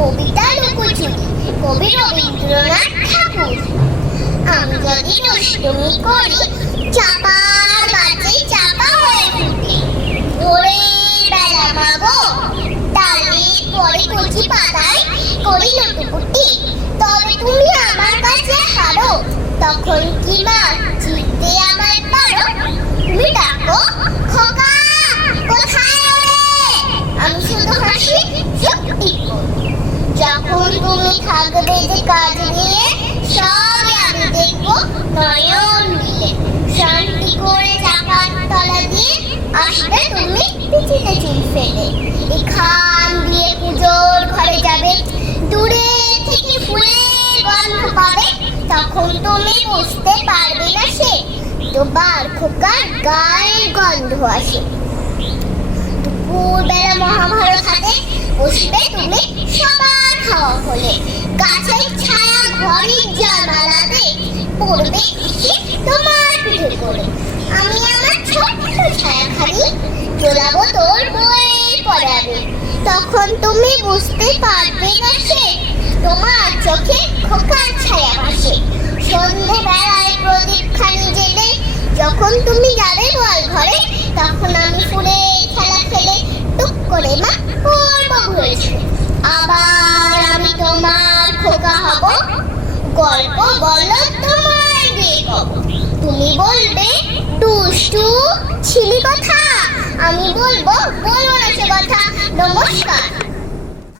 কবিতা লুকোচুরি কবি রবীন্দ্রনাথ ঠাকুর। আমি যদি দুষ্টুমি করি চাপার গাছে চাপা হয়ে ফুটে ওরে বেলা মাগো ডালে পরে কচি পাতায় করি লুটোপুটি তবে তুমি আমার কাছে হারো, তখন কি মা তুমি থাকবে যে কাজ নিয়ে সবে আমি দেখব নয়ন মিলে শান্তি করে চাকার তলা দিয়ে আসবে তুমি পিছিতে চুল ফেলে এখান দিয়ে পুজোর ঘরে যাবে দূরে থেকে ফুলের গন্ধ পাবে তখন তুমি বুঝতে পারবে না সে তোমার খোকার গায়ের গন্ধ আসে দুপুরবেলা মহাভারত হাতে বসবে তুমি ঘরের জানালাতে পড়বে এসে তোমার পিঠে করে আমি আমার ছোট্ট ছায়া খালি তোর বই পড়াবে। তখন তুমি বুঝতে পারবে না সে তোমার চোখে খোকার ছায়া ভাসে। সন্ধেবেলায় প্রদীপ খানি জেলে যখন তুমি গল্প বলো তোমার দিয়ে তুমি বলবে, দুষ্টু, ছিলি কথা। আমি বলব বলব না সে কথা। নমস্কার।